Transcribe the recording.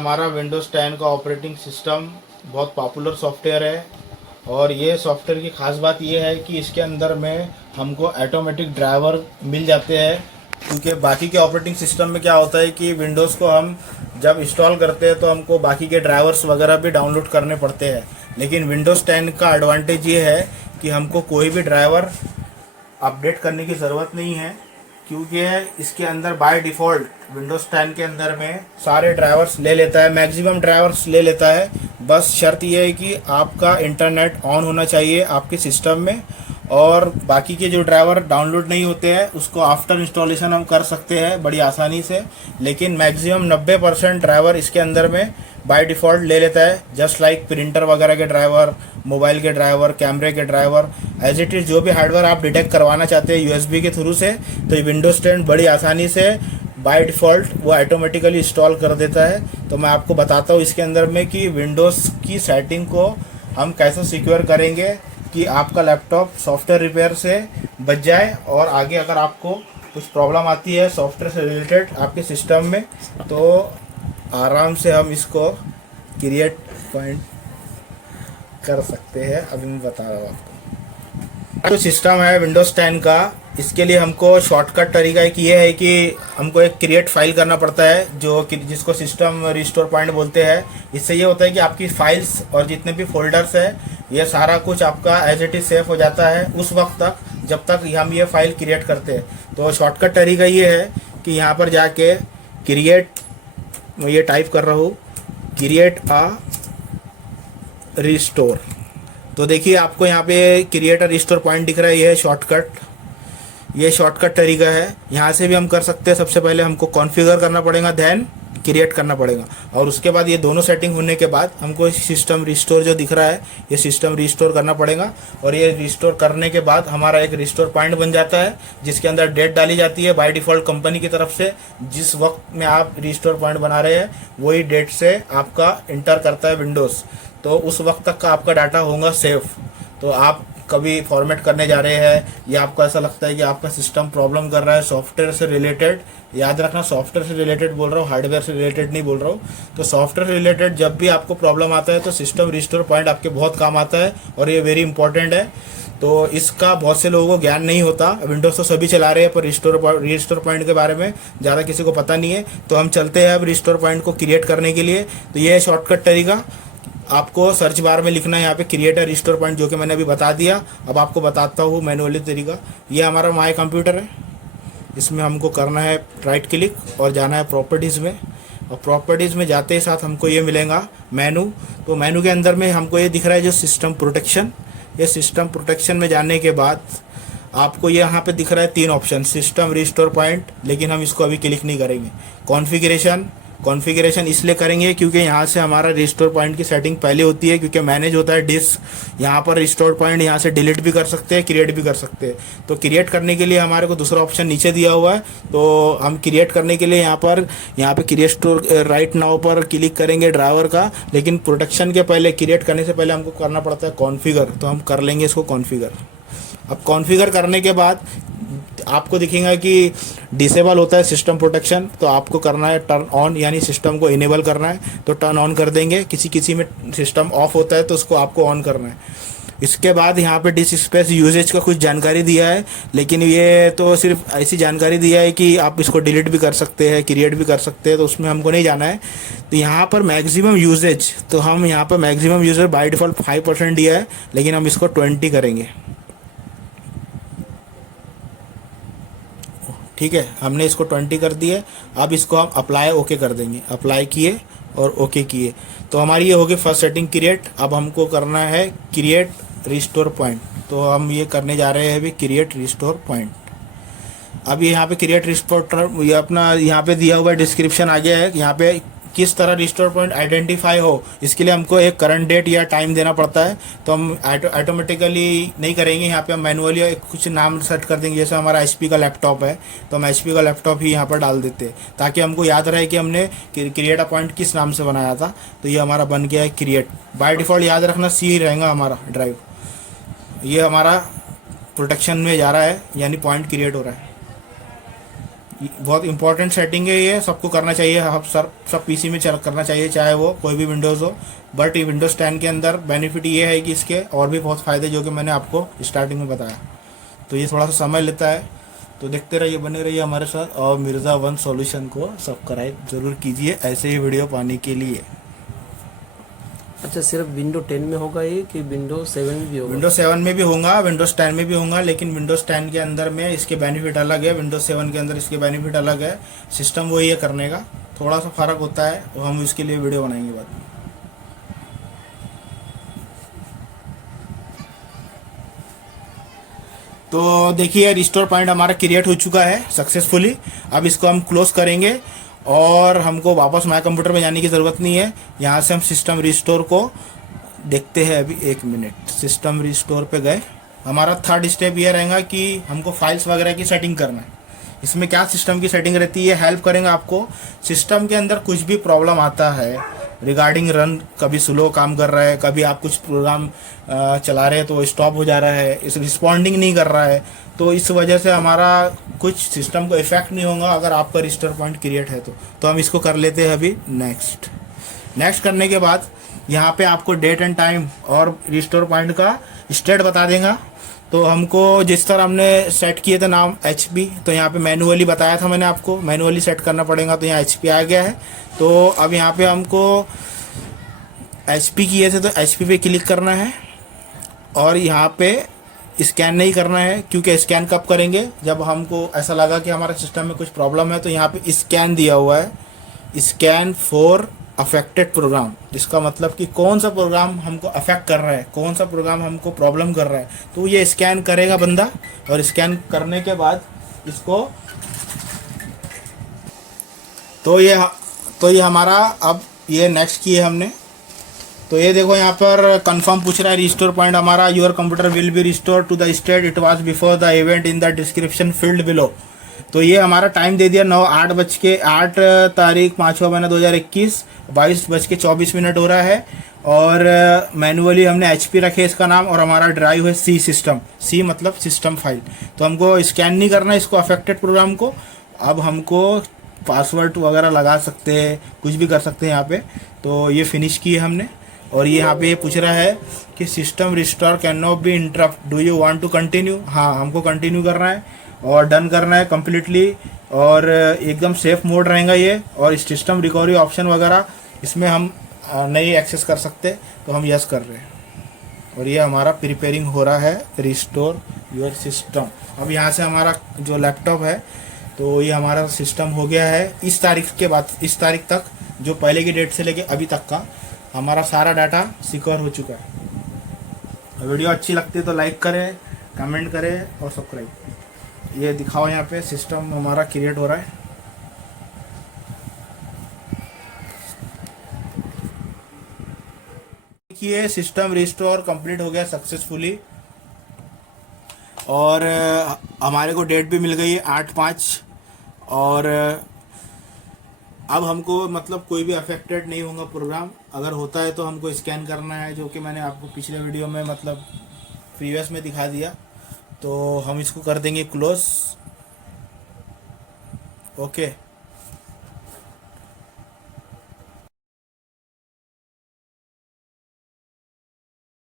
हमारा विंडोज़ 10 का operating system बहुत पॉपुलर सॉफ्टवेयर है। और ये सॉफ्टवेयर की ख़ास बात ये है कि इसके अंदर में हमको ऑटोमेटिक ड्राइवर मिल जाते हैं। क्योंकि बाकी के ऑपरेटिंग सिस्टम में क्या होता है कि विंडोज़ को हम जब इंस्टॉल करते हैं तो हमको बाकी के ड्राइवर्स वगैरह भी डाउनलोड करने पड़ते हैं। लेकिन विंडोज़ 10 का एडवांटेज ये है कि हमको कोई भी ड्राइवर अपडेट करने की ज़रूरत नहीं है, क्योंकि इसके अंदर बाय डिफ़ॉल्ट विंडोज़ 10 के अंदर में सारे ड्राइवर्स ले लेता है, मैक्सिमम ड्राइवर्स ले लेता है। बस शर्त यह है कि आपका इंटरनेट ऑन होना चाहिए आपके सिस्टम में, और बाकी के जो ड्राइवर डाउनलोड नहीं होते हैं उसको आफ्टर इंस्टॉलेशन हम कर सकते हैं बड़ी आसानी से। लेकिन मैक्सिमम 90% ड्राइवर इसके अंदर में बाय डिफ़ॉल्ट ले लेता है, जस्ट लाइक प्रिंटर वगैरह के ड्राइवर, मोबाइल के ड्राइवर, कैमरे के ड्राइवर, एज इट इज़ जो भी हार्डवेयर आप डिटेक्ट करवाना चाहते हैं यूएसबी के थ्रू से, तो ये विंडोज़ 10 बड़ी आसानी से बाय डिफ़ॉल्ट वो ऑटोमेटिकली इंस्टॉल कर देता है। तो मैं आपको बताता हूँ इसके अंदर में कि विंडोज़ की सेटिंग को हम कैसे सिक्योर करेंगे कि आपका लैपटॉप सॉफ्टवेयर रिपेयर से बच जाए, और आगे अगर आपको कुछ प्रॉब्लम आती है सॉफ्टवेयर से रिलेटेड आपके सिस्टम में तो आराम से हम इसको क्रिएट पॉइंट कर सकते हैं। अभी मैं बता रहा हूँ आपको। जो सिस्टम है विंडोज़ 10 का, इसके लिए हमको शॉर्टकट तरीका एक ये है कि हमको एक क्रिएट फाइल करना पड़ता है जिसको सिस्टम रिस्टोर पॉइंट बोलते हैं। इससे ये होता है कि आपकी फाइल्स और जितने भी फोल्डर्स है ये सारा कुछ आपका एज इट इज सेफ हो जाता है उस वक्त तक जब तक हम ये फाइल क्रिएट करते हैं। तो शॉर्टकट तरीका ये है कि यहाँ पर जाके क्रिएट, मैं ये टाइप कर रहा हूँ, क्रिएट आ रिस्टोर। तो देखिए आपको यहाँ पे क्रिएट अ रिस्टोर पॉइंट दिख रहा है, ये है शॉर्टकट, ये शॉर्टकट तरीका है। यहाँ से भी हम कर सकते हैं। सबसे पहले हमको कॉन्फ़िगर करना पड़ेगा, देन क्रिएट करना पड़ेगा, और उसके बाद ये दोनों सेटिंग होने के बाद हमको सिस्टम रिस्टोर जो दिख रहा है ये सिस्टम रिस्टोर करना पड़ेगा। और ये रिस्टोर करने के बाद हमारा एक रिस्टोर पॉइंट बन जाता है जिसके अंदर डेट डाली जाती है बाय डिफ़ॉल्ट कंपनी की तरफ से। जिस वक्त में आप रिस्टोर पॉइंट बना रहे हैं वही डेट से आपका इंटर करता है विंडोज़, तो उस वक्त तक का आपका डाटा होगा सेफ। तो आप कभी फॉर्मेट करने जा रहे हैं या आपको ऐसा लगता है कि आपका सिस्टम प्रॉब्लम कर रहा है सॉफ्टवेयर से रिलेटेड, याद रखना सॉफ्टवेयर से रिलेटेड बोल रहा हूँ, हार्डवेयर से रिलेटेड नहीं बोल रहा हूँ। तो सॉफ्टवेयर रिलेटेड जब भी आपको प्रॉब्लम आता है तो सिस्टम रिस्टोर पॉइंट आपके बहुत काम आता है, और ये वेरी इंपॉर्टेंट है। तो इसका बहुत से लोगों को ज्ञान नहीं होता। विंडोज़ तो सभी चला रहे हैं पर रिस्टोर पॉइंट के बारे में ज़्यादा किसी को पता नहीं है। तो हम चलते हैं अब रिस्टोर पॉइंट को क्रिएट करने के लिए। तो ये है शॉर्टकट तरीका, आपको सर्च बार में लिखना है यहाँ पे क्रिएट अ रिस्टोर पॉइंट, जो कि मैंने अभी बता दिया। अब आपको बताता हूँ मैनुअली तरीका। ये हमारा माय कंप्यूटर है, इसमें हमको करना है राइट क्लिक और जाना है प्रॉपर्टीज़ में, और प्रॉपर्टीज़ में जाते ही साथ हमको ये मिलेगा मेनू। तो मेनू के अंदर में हमको ये दिख रहा है जो सिस्टम प्रोटेक्शन। ये सिस्टम प्रोटेक्शन में जाने के बाद आपको ये यहाँ पे दिख रहा है 3 ऑप्शन, सिस्टम रिस्टोर पॉइंट, लेकिन हम इसको अभी क्लिक नहीं करेंगे। कॉन्फ़िगरेशन इसलिए करेंगे क्योंकि यहाँ से हमारा रिस्टोर पॉइंट की सेटिंग पहले होती है, क्योंकि मैनेज होता है डिस्क। यहाँ पर रिस्टोर पॉइंट यहाँ से डिलीट भी कर सकते हैं, क्रिएट भी कर सकते हैं। तो क्रिएट करने के लिए हमारे को दूसरा ऑप्शन नीचे दिया हुआ है, तो हम क्रिएट करने के लिए यहाँ पे क्रिएट स्टोर राइट नाउ पर क्लिक करेंगे ड्राइवर का। लेकिन प्रोटेक्शन के पहले, क्रिएट करने से पहले हमको करना पड़ता है कॉन्फ़िगर, तो हम कर लेंगे इसको कॉन्फ़िगर। अब कॉन्फ़िगर करने के बाद आपको दिखेगा कि डिसेबल होता है सिस्टम प्रोटेक्शन, तो आपको करना है टर्न ऑन, यानी सिस्टम को इनेबल करना है तो टर्न ऑन कर देंगे। किसी में सिस्टम ऑफ होता है तो उसको आपको ऑन करना है। इसके बाद यहाँ पे डिस्क स्पेस यूजेज का कुछ जानकारी दिया है, लेकिन ये तो सिर्फ ऐसी जानकारी दिया है कि आप इसको डिलीट भी कर सकते हैं, क्रिएट भी कर सकते हैं, तो उसमें हमको नहीं जाना है। तो यहाँ पर मैक्सिमम यूजेज, तो हम यहाँ पर मैक्सिमम यूजेज बाय डिफ़ॉल्ट 5% दिया है, लेकिन हम इसको 20 करेंगे। ठीक है, हमने इसको 20 कर दिए। अब इसको हम अप्लाई ओके कर देंगे। अप्लाई किए और ओके किए तो हमारी ये होगी फर्स्ट सेटिंग क्रिएट। अब हमको करना है क्रिएट रिस्टोर पॉइंट, तो हम ये करने जा रहे हैं अभी क्रिएट रिस्टोर पॉइंट। अब ये यहाँ पे क्रिएट रिस्टोर, ये अपना यहाँ पे दिया हुआ डिस्क्रिप्शन आ गया है। यहाँ पे किस तरह रिस्टोर पॉइंट आइडेंटिफाई हो, इसके लिए हमको एक करंट डेट या टाइम देना पड़ता है। तो हम ऑटोमेटिकली नहीं करेंगे, यहाँ पे हम मैनुअली कुछ नाम सेट कर देंगे। जैसे हमारा HP का लैपटॉप है तो हम HP का लैपटॉप ही यहाँ पर डाल देते हैं, ताकि हमको याद रहे कि हमने क्रिएट अ पॉइंट किस नाम से बनाया था। तो ये हमारा बन गया है क्रिएट। बाय डिफ़ॉल्ट याद रखना C ही रहेगा हमारा ड्राइव। ये हमारा प्रोटेक्शन में जा रहा है, यानी पॉइंट क्रिएट हो रहा है। बहुत इंपॉर्टेंट सेटिंग है, ये सबको करना चाहिए। हम सब पीसी में चल करना चाहिए, चाहे वो कोई भी विंडोज़ हो। बट ये विंडोज़ 10 के अंदर बेनिफिट ये है कि इसके और भी बहुत फ़ायदे जो कि मैंने आपको स्टार्टिंग में बताया। तो ये थोड़ा सा समय लेता है, तो देखते रहिए, बने रहिए हमारे साथ। और मिर्ज़ा वन सॉल्यूशन को सब्सक्राइब ज़रूर कीजिए ऐसे ही वीडियो पाने के लिए। अच्छा, सिर्फ विंडो 10 में होगा ये कि विंडो 7 में भी होगा? विंडोज 7 में भी होगा, विंडोज 10 में भी होगा, लेकिन विंडोज 10 के अंदर में इसके बेनिफिट अलग है, विंडोज 7 के अंदर इसके बेनिफिट अलग है। सिस्टम वही है करने का, थोड़ा सा फर्क होता है, तो हम इसके लिए वीडियो बनाएंगे बाद में। तो देखिए, रिस्टोर पॉइंट हमारा क्रिएट हो चुका है सक्सेसफुली। अब इसको हम क्लोज करेंगे और हमको वापस माय कंप्यूटर में जाने की ज़रूरत नहीं है। यहाँ से हम सिस्टम रिस्टोर को देखते हैं। अभी 1 मिनट, सिस्टम रिस्टोर पे गए। हमारा थर्ड स्टेप ये रहेगा कि हमको फाइल्स वगैरह की सेटिंग करना है। इसमें क्या सिस्टम की सेटिंग रहती है, हेल्प करेंगे आपको। सिस्टम के अंदर कुछ भी प्रॉब्लम आता है रिगार्डिंग रन, कभी स्लो काम कर रहा है, कभी आप कुछ प्रोग्राम चला रहे हैं तो स्टॉप हो जा रहा है, इस रिस्पॉन्डिंग नहीं कर रहा है, तो इस वजह से हमारा कुछ सिस्टम को इफेक्ट नहीं होगा अगर आपका रिस्टोर पॉइंट क्रिएट है तो हम इसको कर लेते हैं अभी नेक्स्ट करने के बाद यहाँ पे आपको डेट एंड टाइम और रिस्टोर पॉइंट का स्टेट बता देगा। तो हमको जिस तरह हमने सेट किए थे नाम HP, तो यहाँ पे मैनुअली बताया था मैंने आपको, मैनुअली सेट करना पड़ेगा। तो यहाँ HP आ गया है। तो अब यहाँ पे हमको HP किए थे तो HP पे क्लिक करना है और यहाँ पे स्कैन नहीं करना है, क्योंकि स्कैन कब करेंगे, जब हमको ऐसा लगा कि हमारे सिस्टम में कुछ प्रॉब्लम है। तो यहाँ पे स्कैन दिया हुआ है, स्कैन फॉर अफेक्टेड प्रोग्राम। इसका मतलब कि कौन सा प्रोग्राम हमको अफेक्ट कर रहा है, कौन सा प्रोग्राम हमको प्रॉब्लम कर रहा है, तो ये स्कैन करेगा बंदा। और स्कैन करने के बाद इसको तो ये हमारा अब ये नेक्स्ट किए हमने। तो ये देखो यहाँ पर कंफर्म पूछ रहा है, रिस्टोर पॉइंट हमारा your computer will be restore to the state it was before the event in the description field below. तो ये हमारा टाइम दे दिया 8 तारीख 5वां महीना 2021 22:24 हो रहा है। और मैनुअली हमने HP रखे इसका नाम, और हमारा ड्राइव है C मतलब सिस्टम फाइल। तो हमको स्कैन नहीं करना है इसको, अफेक्टेड प्रोग्राम को। अब हमको पासवर्ड वगैरह लगा सकते हैं, कुछ भी कर सकते हैं यहाँ पे। तो ये फिनिश किए हमने। और ये यहाँ पे ये पूछ रहा है कि system restore can not be interrupt, do you want to continue. हाँ, हमको कंटिन्यू करना है और डन करना है कम्प्लीटली, और एकदम सेफ मोड रहेगा ये। और सिस्टम रिकवरी ऑप्शन वगैरह इसमें हम नहीं एक्सेस कर सकते, तो हम यस कर रहे हैं। और ये हमारा प्रिपेयरिंग हो रहा है रिस्टोर योर सिस्टम। अब यहाँ से हमारा जो लैपटॉप है, तो ये हमारा सिस्टम हो गया है। इस तारीख के बाद, इस तारीख तक, जो पहले की डेट से लेके अभी तक का हमारा सारा डाटा सिक्योर हो चुका है। वीडियो अच्छी लगती है तो लाइक करें, कमेंट करें और सब्सक्राइब। ये दिखाओ, यहाँ पे सिस्टम हमारा क्रिएट हो रहा है। देखिए, सिस्टम रिस्टोर कंप्लीट हो गया सक्सेसफुली। और हमारे को डेट भी मिल गई है 8/5। और अब हमको मतलब कोई भी अफेक्टेड नहीं होगा प्रोग्राम। अगर होता है तो हमको स्कैन करना है, जो कि मैंने आपको पिछले वीडियो में मतलब प्रीवियस में दिखा दिया। तो हम इसको कर देंगे क्लोज। ओके।